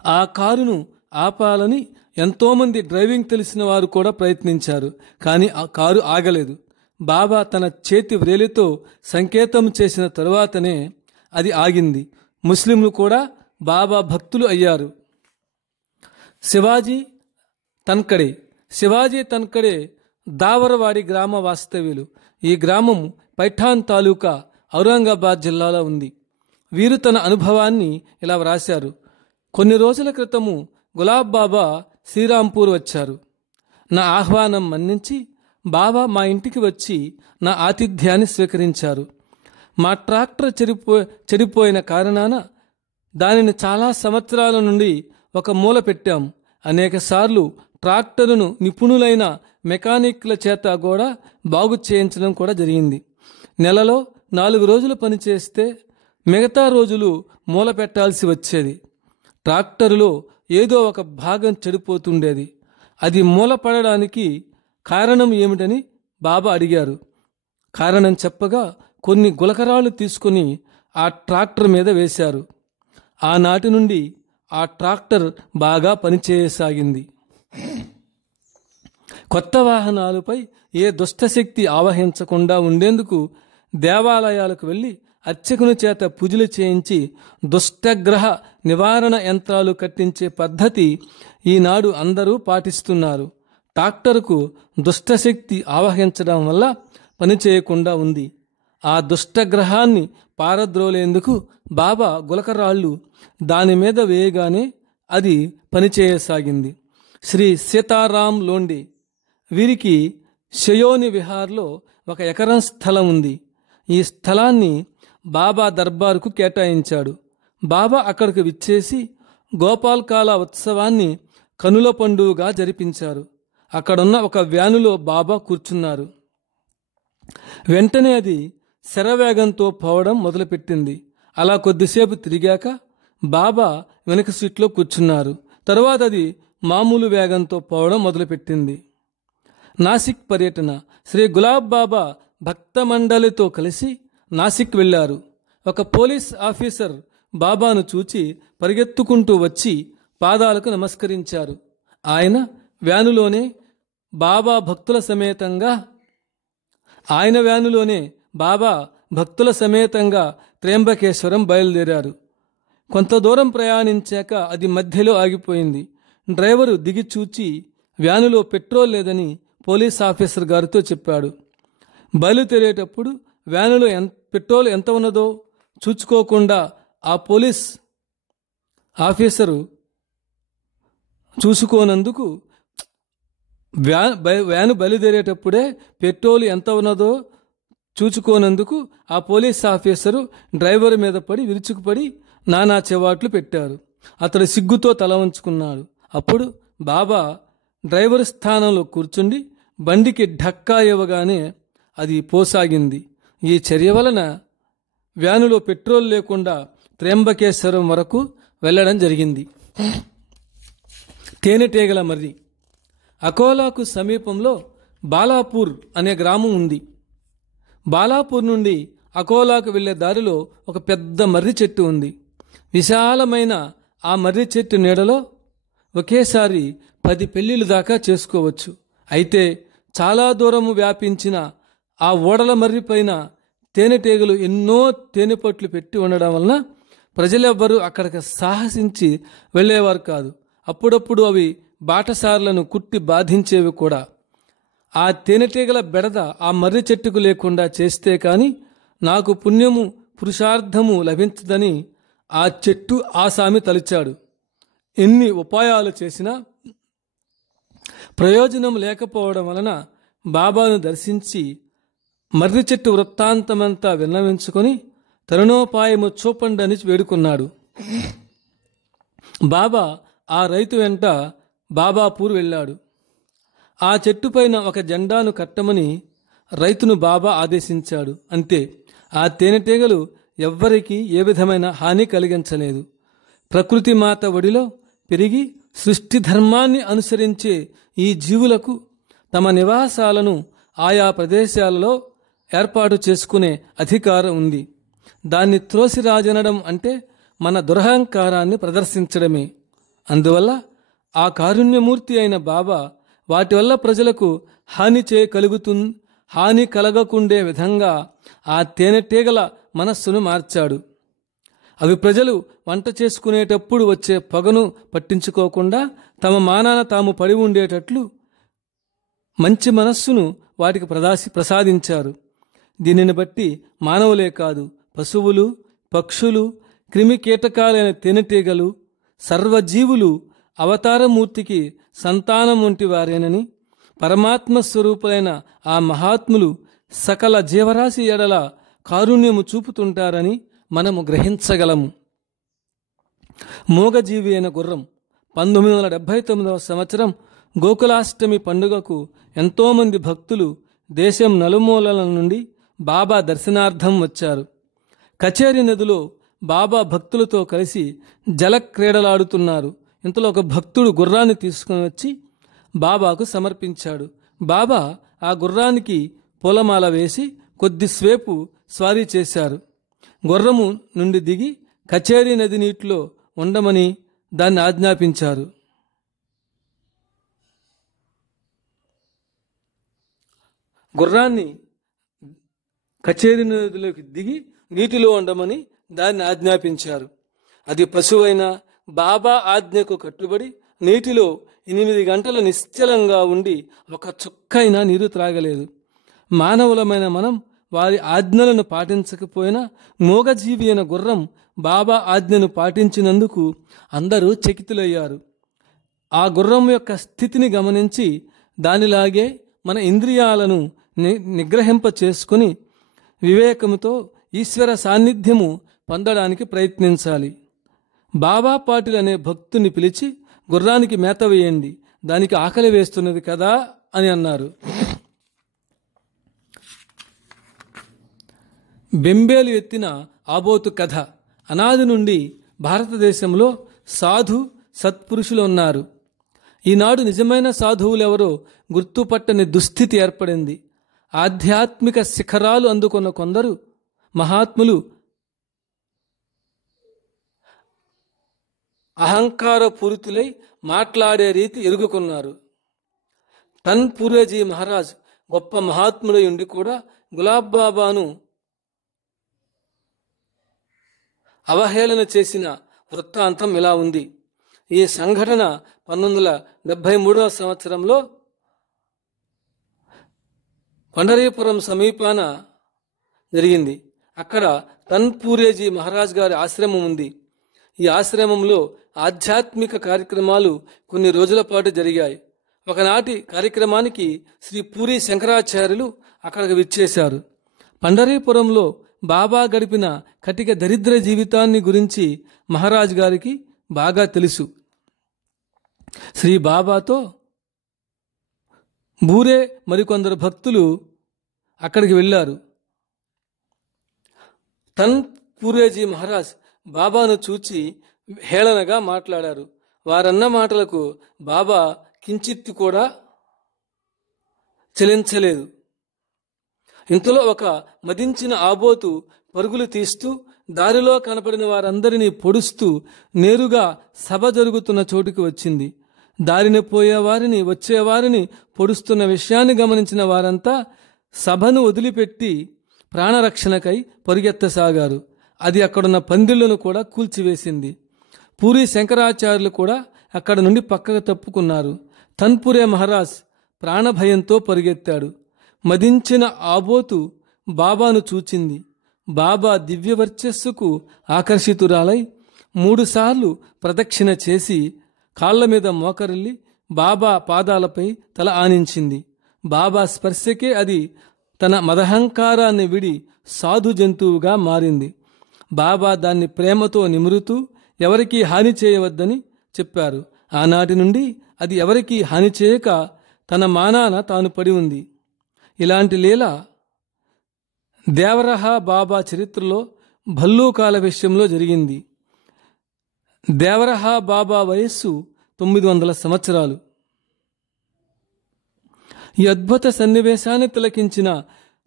ఆ కారును ఆపాలని ఎంతోమంది డ్రైవింగ్ తెలిసిన వారు కూడా ప్రయత్నించారు. కానీ ఆ కారు ఆగలేదు. బాబా తన చేతి వ్రేలితో సంకేతం చేసిన తరువాతనే అది ఆగింది. ముస్లింలు కూడా బాబా భక్తులు అయ్యారు. శివాజీ తన్కడే దావరవాడి గ్రామ వాస్తవ్యులు. ఈ గ్రామం పైఠాన్ తాలూకా, ఔరంగాబాద్ జిల్లాలో ఉంది. వీరు తన అనుభవాన్ని ఇలా వ్రాశారు. కొన్ని రోజుల క్రితము గులాబ్ బాబా శ్రీరాంపూర్ వచ్చారు. నా ఆహ్వానం మన్నించి బాబా మా ఇంటికి వచ్చి నా ఆతిథ్యాన్ని స్వీకరించారు. మా ట్రాక్టర్ చెడిపోయిన కారణాన దానిని చాలా సంవత్సరాల నుండి ఒక మూల పెట్టాం. అనేకసార్లు ట్రాక్టరును నిపుణులైన మెకానిక్ల చేత కూడా బాగు చేయించడం కూడా జరిగింది. నెలలో 4 రోజులు పనిచేస్తే మిగతా రోజులు మూల పెట్టాల్సి వచ్చేది. ట్రాక్టరులో ఏదో ఒక భాగం చెడిపోతుండేది. అది మూలపడడానికి కారణం ఏమిటని బాబా అడిగారు. కారణం చెప్పగా కొన్ని గులకరాళ్ళు తీసుకుని ఆ ట్రాక్టర్ మీద వేశారు. ఆనాటి నుండి ఆ ట్రాక్టర్ బాగా పనిచేయసాగింది. కొత్త వాహనాలపై ఏ దుష్టశక్తి ఆవహించకుండా ఉండేందుకు దేవాలయాలకు వెళ్ళి అర్చకుని చేత పూజలు చేయించి దుష్టగ్రహ నివారణ యంత్రాలు కట్టించే పద్ధతి ఈనాడు అందరూ పాటిస్తున్నారు. ట్రాక్టర్కు దుష్టశక్తి ఆవహించడం వల్ల పనిచేయకుండా ఉంది. ఆ దుష్టగ్రహాన్ని పారద్రోలేందుకు బాబా గులకరాళ్ళు దాని మీద వేయగానే అది పనిచేయసాగింది. శ్రీ సీతారాం లోండే వీరికి షయోని విహార్లో 1 ఎకరం స్థలం ఉంది. ఈ స్థలాన్ని బాబా దర్బారుకు కేటాయించాడు. బాబా అక్కడికి విచ్చేసి గోపాల్కాల ఉత్సవాన్ని కనుల పండుగగా జరిపించారు. అక్కడున్న ఒక వ్యానులో బాబా కూర్చున్నారు. వెంటనే అది శరవేగంతో పోవడం మొదలుపెట్టింది. అలా కొద్దిసేపు తిరిగాక బాబా వెనక సీట్లో కూర్చున్నారు. తరువాత అది మామూలు వేగంతో పోవడం మొదలుపెట్టింది. నాసిక్ పర్యటన. శ్రీ గులాబ్ బాబా భక్త మండలితో కలిసి నాసిక్ వెళ్లారు. ఒక పోలీస్ ఆఫీసర్ బాబాను చూచి పరిగెత్తుకుంటూ వచ్చి పాదాలకు నమస్కరించారు. ఆయన వ్యానులోనే బాబా భక్తుల సమేతంగా త్రయంబకేశ్వరం బయలుదేరారు. కొంత దూరం ప్రయాణించాక అది మధ్యలో ఆగిపోయింది. డ్రైవరు దిగి చూచి వ్యానులో పెట్రోల్ లేదని పోలీస్ ఆఫీసర్ గారితో చెప్పాడు. బయలుదేరేటప్పుడు వ్యానులో పెట్రోల్ ఎంత ఉన్నదో చూసుకోకుండా ఆ పోలీస్ ఆఫీసరు చూసుకోనందుకు వ్యాను బయలుదేరేటప్పుడే పెట్రోల్ ఎంత ఉన్నదో చూచుకోనందుకు ఆ పోలీస్ ఆఫీసరు డ్రైవర్ మీద పడి విరుచుకుపడి నానా చెవాట్లు పెట్టారు. అతడు సిగ్గుతో తల వంచుకున్నాడు. అప్పుడు బాబా డ్రైవర్ స్థానంలో కూర్చుండి బండికి ఢక్కా ఇవ్వగానే అది పోసాగింది. ఈ చర్య వలన వ్యానులో పెట్రోల్ లేకుండా త్రయంబకేశ్వరం వరకు వెళ్లడం జరిగింది. తేనెటీగల మర్రి. అకోలాకు సమీపంలో బాలాపూర్ అనే గ్రామం ఉంది. బాలాపూర్ నుండి అకోలాకు వెళ్లే దారిలో ఒక పెద్ద మర్రి చెట్టు ఉంది. విశాలమైన ఆ మర్రి చెట్టు నీడలో ఒకేసారి 10 పెళ్లిళ్ళు దాకా చేసుకోవచ్చు. అయితే చాలా దూరము వ్యాపించిన ఆ ఓడల మర్రి పైన తేనెటీగలు ఎన్నో తేనెపట్లు పెట్టి ఉండడం వలన ప్రజలెవ్వరూ అక్కడికి సాహసించి వెళ్లేవారు కాదు. అప్పుడప్పుడు అవి బాటసారులను కుట్టి బాధించేవి కూడా. ఆ తేనెటీగల బెడద ఆ మర్రి చెట్టుకు లేకుండా చేస్తే కాని నాకు పుణ్యము పురుషార్థము లభించదని ఆ చెట్టు ఆసామి తలిచాడు. ఎన్ని ఉపాయాలు చేసినా ప్రయోజనం లేకపోవడం వలన బాబాను దర్శించి మర్రి చెట్టు వృత్తాంతమంతా విన్నవించుకొని తరుణోపాయము చూపండని వేడుకున్నాడు. బాబా ఆ రైతు వెంట బాబాపూర్ వెళ్ళాడు. ఆ చెట్టుపైన ఒక జెండాను కట్టమని రైతును బాబా ఆదేశించాడు. అంతే, ఆ తేనెటీగలు ఎవ్వరికీ ఏ విధమైన హాని కలిగించలేదు. ప్రకృతి మాత ఒడిలో పెరిగి సృష్టి ధర్మాన్ని అనుసరించే ఈ జీవులకు తమ నివాసాలను ఆయా ప్రదేశాలలో ఏర్పాటు చేసుకునే అధికారం ఉంది. దాన్ని త్రోసిరాజనడం అంటే మన దురహంకారాన్ని ప్రదర్శించడమే. అందువల్ల ఆ కారుణ్యమూర్తి అయిన బాబా వాటి వల్ల ప్రజలకు హాని కలగకుండే విధంగా ఆ తేనెటీగల మనస్సును మార్చాడు. అవి ప్రజలు వంట చేసుకునేటప్పుడు వచ్చే పొగను పట్టించుకోకుండా తమ మానాన తాము పడి ఉండేటట్లు మంచి మనస్సును వాటికి ప్రసాదించారు. దీనిని బట్టి మానవులే కాదు, పశువులు, పక్షులు, క్రిమి కీటకాలైన తేనెటీగలు, సర్వజీవులు అవతారమూర్తికి సంతానం వంటి వారేనని, పరమాత్మ స్వరూపులైన ఆ మహాత్ములు సకల జీవరాశి ఎడల కారుణ్యము చూపుతుంటారని మనము గ్రహించగలము. మూగజీవి అయిన గుర్రం 1979వ సంవత్సరం గోకులాష్టమి పండుగకు ఎంతోమంది భక్తులు దేశం నలుమూలల నుండి బాబా దర్శనార్థం వచ్చారు. కచేరి నదిలో బాబా భక్తులతో కలిసి జలక్రీడలాడుతున్నారు. ఇంతలో ఒక భక్తుడు గుర్రాన్ని తీసుకుని వచ్చి బాబాకు సమర్పించాడు. బాబా ఆ గుర్రానికి పూలమాల వేసి కొద్దిసేపు స్వారీ చేశారు. గుర్రము నుండి దిగి కచేరీ నది నీటిలో ఉండమని దాన్ని ఆజ్ఞాపించారు. గుర్రాన్ని కచేరీ నదిలోకి దిగి నీటిలో ఉండమని దాన్ని ఆజ్ఞాపించారు. అది పశువైన బాబా ఆజ్ఞకు కట్టుబడి నీటిలో 8 గంటలు నిశ్చలంగా ఉండి ఒక చుక్కైనా నీరు త్రాగలేదు. మానవులమైన మనం వారి ఆజ్ఞలను పాటించకపోయినా మూగజీవి అయిన గుర్రం బాబా ఆజ్ఞను పాటించినందుకు అందరూ చకితులయ్యారు. ఆ గుర్రం యొక్క స్థితిని గమనించి దానిలాగే మన ఇంద్రియాలను నిగ్రహింప చేసుకుని వివేకముతో ఈశ్వర సాన్నిధ్యము పొందడానికి ప్రయత్నించాలి. బాబా పాటిల్ అనే భక్తుని పిలిచి గుర్రానికి మేత వేయండి, దానికి ఆకలి వేస్తున్నది కదా అని అన్నారు. బెంబేలు ఎత్తిన ఆబోతు కథ. అనాది నుండి భారతదేశంలో సాధు సత్పురుషులు ఉన్నారు. ఈనాడు నిజమైన సాధువులెవరో గుర్తుపట్టని దుస్థితి ఏర్పడింది. ఆధ్యాత్మిక శిఖరాలు అందుకున్న కొందరు మహాత్ములు అహంకారపూరితులై మాట్లాడే రీతి ఎరుగుకున్నారు. తన్పురేజీ మహారాజ్ గొప్ప మహాత్ముడై ఉండి కూడా గులాబ్ బాబాను అవహేళన చేసిన వృత్తాంతం ఇలా ఉంది. ఈ సంఘటన 1973వ సంవత్సరంలో పండరీపురం సమీపాన జరిగింది. అక్కడ తన్పూరేజీ మహారాజ్ గారి ఆశ్రమం ఉంది. ఈ ఆశ్రమంలో ఆధ్యాత్మిక కార్యక్రమాలు కొన్ని రోజుల పాటు జరిగాయి. ఒకనాటి కార్యక్రమానికి శ్రీ పూరి శంకరాచార్యులు అక్కడికి విచ్చేశారు. పండరీపురంలో బాబా గడిపిన కటిక దరిద్ర జీవితాన్ని గురించి మహారాజ్ గారికి బాగా తెలుసు. శ్రీ బాబాతో బూరే మరికొందరు భక్తులు అక్కడికి వెళ్ళారు. తన్పూరేజీ మహారాజ్ బాబాను చూచి హేళనగా మాట్లాడారు. వారన్న మాటలకు బాబా కించిత్తు కూడా చలించలేదు. ఇంతలో ఒక మదించిన ఆబోతు పరుగులు తీస్తూ దారిలో కనపడిన వారందరినీ పొడుస్తూ నేరుగా సభ జరుగుతున్న చోటుకి వచ్చింది. దారిని పోయేవారిని వచ్చేవారిని పొడుస్తున్న విషయాన్ని గమనించిన వారంతా సభను వదిలిపెట్టి ప్రాణరక్షణకై పరుగెత్తసాగారు. అది అక్కడున్న పందిళ్లను కూడా కూల్చివేసింది. పూరి శంకరాచార్యులు కూడా అక్కడ నుండి పక్కకు తప్పుకున్నారు. తన్పురే మహారాజ్ ప్రాణభయంతో పరుగెత్తాడు. మదించిన ఆబోతు బాబాను చూచింది. బాబా దివ్య వర్చస్సుకు ఆకర్షితురాలై 3 సార్లు ప్రదక్షిణ చేసి కాళ్ల మీద మోకరిల్లి బాబా పాదాలపై తల ఆనించింది. బాబా స్పర్శకే అది తన మదహంకారాన్ని విడి సాధు జంతువుగా మారింది. బాబా దాన్ని ప్రేమతో నిమురుతూ ఎవరికీ హాని చేయవద్దని చెప్పారు. ఆనాటి నుండి అది ఎవరికీ హాని చేయక తన మానాన తాను పడి ఉంది. ఇలాంటి లీల దేవరహ బాబా చరిత్రలో భల్లూకాల విషయంలో జరిగింది. దేవరహ బాబా వయస్సు 900 సంవత్సరాలు. ఈ అద్భుత సన్నివేశాన్ని తిలకించిన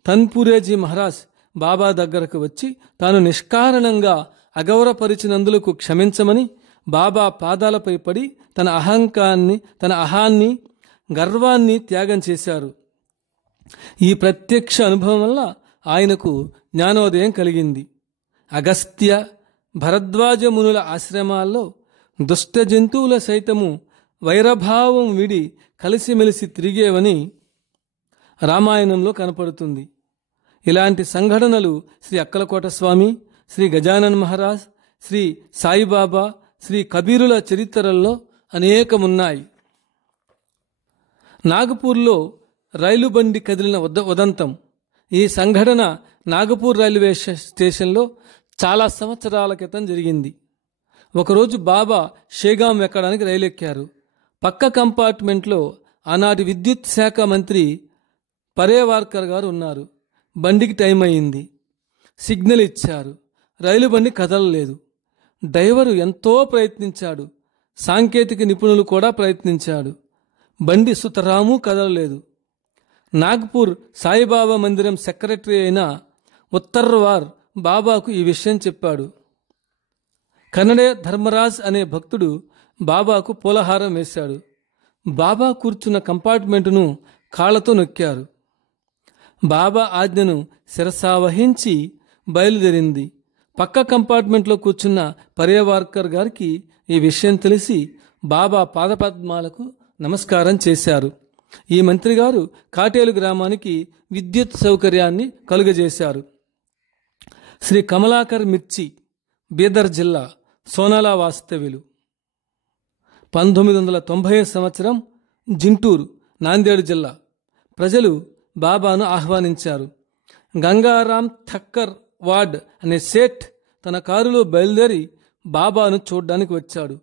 తన్పురేజీ మహారాజ్ బాబా దగ్గరకు వచ్చి తాను నిష్కారణంగా అగౌరవపరిచినందులకు క్షమించమని బాబా పాదాలపై పడి తన అహాన్ని గర్వాన్ని త్యాగం చేశారు. ఈ ప్రత్యక్ష అనుభవం వల్ల ఆయనకు జ్ఞానోదయం కలిగింది. అగస్త్య భరద్వాజ మునుల ఆశ్రమాల్లో దుష్ట జంతువుల సైతము వైరభావం విడి కలిసిమెలిసి తిరిగేవని రామాయణంలో కనపడుతుంది. ఇలాంటి సంఘటనలు శ్రీ అక్కలకోట స్వామి, శ్రీ గజానన్ మహారాజ్, శ్రీ సాయిబాబా, శ్రీ కబీరుల చరిత్రల్లో అనేకమున్నాయి. నాగపూర్లో రైలు బండి కదిలిన ఉదంతం. ఈ సంఘటన నాగపూర్ రైల్వే స్టేషన్లో చాలా సంవత్సరాల క్రితం జరిగింది. ఒకరోజు బాబా షేగాం ఎక్కడానికి రైలు ఎక్కారు. పక్క కంపార్ట్మెంట్లో ఆనాటి విద్యుత్ శాఖ మంత్రి పరేవార్కర్ గారు ఉన్నారు. బండికి టైం అయింది. సిగ్నల్ ఇచ్చారు. రైలు బండి కదలలేదు. డ్రైవరు ఎంతో ప్రయత్నించాడు. సాంకేతిక నిపుణులు కూడా ప్రయత్నించాడు. బండి సుతరాము కదలలేదు. నాగ్పూర్ సాయిబాబా మందిరం సెక్రటరీ అయిన ఉత్తర్వార్ బాబాకు ఈ విషయం చెప్పాడు. కన్నడే ధర్మరాజ్ అనే భక్తుడు బాబాకు పూలహారం వేశాడు. బాబా కూర్చున్న కంపార్ట్మెంటును కాళ్లతో నొక్కారు. బాబా ఆజ్ఞను శిరసావహించి బయలుదేరింది. పక్క కంపార్ట్మెంట్లో కూర్చున్న పర్యవార్కర్ గారికి ఈ విషయం తెలిసి బాబా పాదపద్మాలకు నమస్కారం చేశారు. ఈ మంత్రిగారు కాటేలు గ్రామానికి విద్యుత్ సౌకర్యాన్ని కలుగజేశారు. శ్రీ కమలాకర్ మిర్చి, బీదర్ జిల్లా, సోనాలా వాస్తవ్యులు. 1990 సంవత్సరం జింటూరు, నాందేడు జిల్లా ప్రజలు బాబాను ఆహ్వానించారు. గంగారాం థక్కర్ వాడ్ అనే సేఠ్ తన కారులో బయలుదేరి బాబాను చూడ్డానికి వచ్చాడు.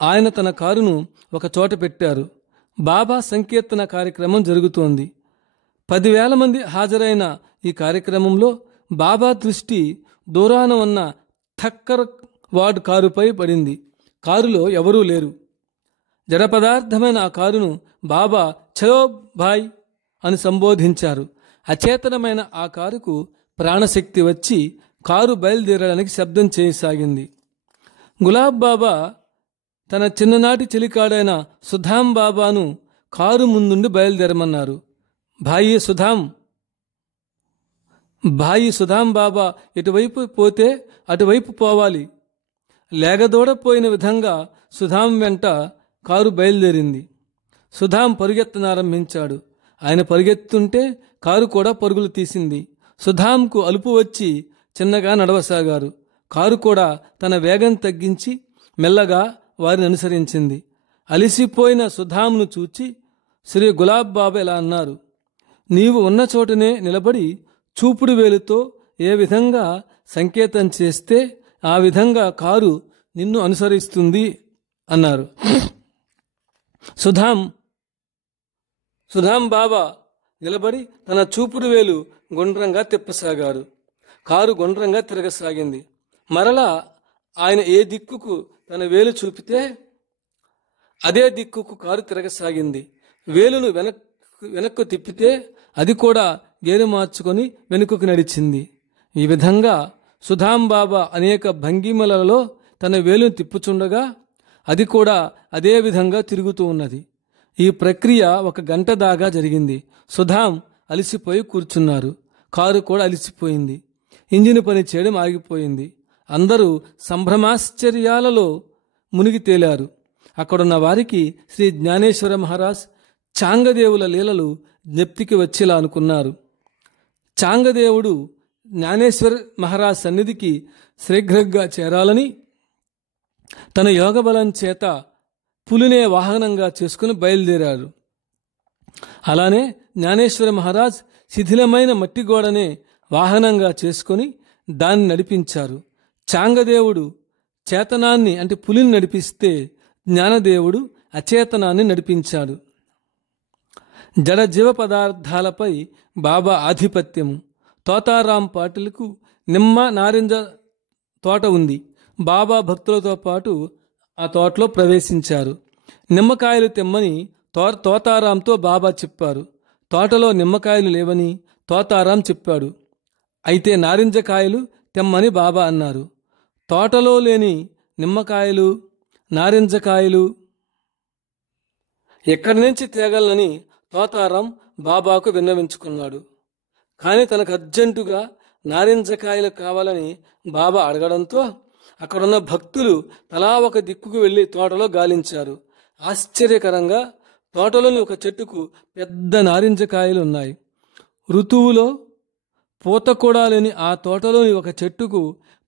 ఆయన తన కారును ఒక చోట పెట్టారు. బాబా సంకీర్తన కార్యక్రమం జరుగుతోంది. 10,000 మంది హాజరైన ఈ కార్యక్రమంలో బాబా దృష్టి దూరాన ఉన్న థక్కర్ వాడ్ కారుపై పడింది. కారులో ఎవరూ లేరు. జడ పదార్థమైన ఆ కారును బాబా చలో భాయ్ అని సంబోధించారు. అచేతనమైన ఆ కారుకు ప్రాణశక్తి వచ్చి కారు బయలుదేరడానికి శబ్దం చేయసాగింది. గులాబ్ బాబా తన చిన్ననాటి చెలికాడైన సుధాం బాబాను కారు ముందుండి బయలుదేరమన్నారు. భాయి సుధాం బాబా ఎటువైపు పోతే అటువైపు పోవాలి. లేగదోడపోయిన విధంగా సుధాం వెంట కారు బయలుదేరింది. సుధాం పరుగెత్తనారంభించాడు. ఆయన పరుగెత్తుంటే కారు కూడా పరుగులు తీసింది. సుధాంకు అలుపు వచ్చి చిన్నగా నడవసాగారు. కారు కూడా తన వేగం తగ్గించి మెల్లగా వారిని అనుసరించింది. అలిసిపోయిన సుధాంను చూచి శ్రీ గులాబ్ బాబా ఇలా అన్నారు: నీవు ఉన్న చోటనే నిలబడి చూపుడు వేలుతో ఏ విధంగా సంకేతం చేస్తే ఆ విధంగా కారు నిన్ను అనుసరిస్తుంది అన్నారు. సుధాం బాబా నిలబడి తన చూపుడు వేలు గుండ్రంగా తిప్పసాగారు. కారు గుండ్రంగా తిరగసాగింది. మరలా ఆయన ఏ దిక్కుకు తన వేలు చూపితే అదే దిక్కుకు కారు తిరగసాగింది. వేలును వెనక్కు తిప్పితే అది కూడా గేరు మార్చుకొని వెనుకకు నడిచింది. ఈ విధంగా సుధాం బాబా అనేక భంగిమలలో తన వేలును తిప్పుచుండగా అది కూడా అదే విధంగా తిరుగుతూ ఉన్నది. ఈ ప్రక్రియ 1 గంట దాకా జరిగింది. సుధాం అలిసిపోయి కూర్చున్నారు. కారు కూడా అలిసిపోయింది. ఇంజిన్ పని చేయడం ఆగిపోయింది. అందరూ సంభ్రమాశ్చర్యాలలో మునిగి తేలారు. అక్కడున్న వారికి శ్రీ జ్ఞానేశ్వర మహారాజ్ చాంగదేవుల లీలలు జ్ఞప్తికి వచ్చేలా అనుకున్నారు. చాంగదేవుడు జ్ఞానేశ్వర్ మహారాజ్ సన్నిధికి శీఘ్రంగా చేరాలని తన యోగబలం చేత పులినే వాహనంగా చేసుకుని బయలుదేరారు. అలానే జ్ఞానేశ్వర మహారాజ్ శిథిలమైన మట్టి గోడనే వాహనంగా చేసుకుని దాన్ని నడిపించారు. చాంగదేవుడు చేతనాన్ని అంటే పులిని నడిపిస్తే జ్ఞానదేవుడు అచేతనాన్ని నడిపించాడు. జడ జీవ పదార్థాలపై బాబా ఆధిపత్యము. తోతారాం పాటిలకు నిమ్మ నారింజ తోట ఉంది. బాబా భక్తులతో పాటు ఆ తోటలో ప్రవేశించారు. నిమ్మకాయలు తెమ్మని తోతారాంతో బాబా చెప్పారు. తోటలో నిమ్మకాయలు లేవని తోతారాం చెప్పాడు. అయితే నారింజకాయలు తెమ్మని బాబా అన్నారు. తోటలో లేని నిమ్మకాయలు నారింజకాయలు ఎక్కడి నుంచి తేగలనని తోతారాం బాబాకు విన్నవించుకున్నాడు. కానీ తనకు అర్జెంటుగా నారింజకాయలు కావాలని బాబా అడగడంతో అక్కడున్న భక్తులు తలా ఒక దిక్కుకు వెళ్లి తోటలో గాలించారు. ఆశ్చర్యకరంగా తోటలోని ఒక చెట్టుకు పెద్ద నారింజకాయలు ఉన్నాయి. ఋతువులో పూత కూడా లేని ఆ తోటలోని ఒక చెట్టుకు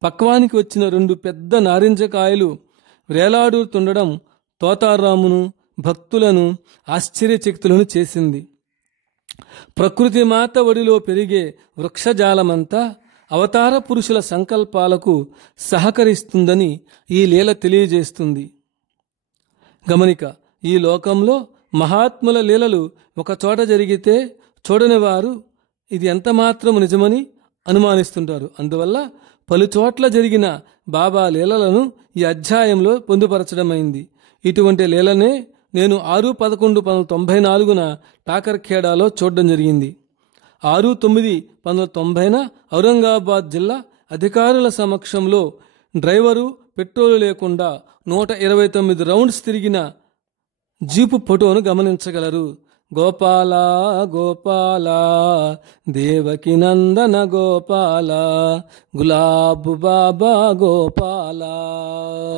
పక్వానికి వచ్చిన 2 పెద్ద నారింజకాయలు వేలాడుతుండడం తోతారామును భక్తులను ఆశ్చర్యచకితులను చేసింది. ప్రకృతి మాత ఒడిలో పెరిగే వృక్షజాలమంతా అవతార పురుషుల సంకల్పాలకు సహకరిస్తుందని ఈ లీల తెలియజేస్తుంది. గమనిక, ఈ లోకంలో మహాత్ముల లీలలు ఒక చోట జరిగితే చూడని వారు ఇది ఎంతమాత్రం నిజమని అనుమానిస్తుంటారు. అందువల్ల పలుచోట్ల జరిగిన బాబా లీలలను ఈ అధ్యాయంలో పొందుపరచడమైంది. ఇటువంటి లీలనే నేను 6/11/1994 టాకర్ఖేడాలో చూడడం జరిగింది. 6/9/1990 ఔరంగాబాద్ జిల్లా అధికారుల సమక్షంలో డ్రైవరు పెట్రోలు లేకుండా 129 రౌండ్స్ తిరిగిన జీపు ఫోటోను గమనించగలరు. గోపాల గోపాల దేవకి నందన గోపాల గులాబు బాబా గోపాల.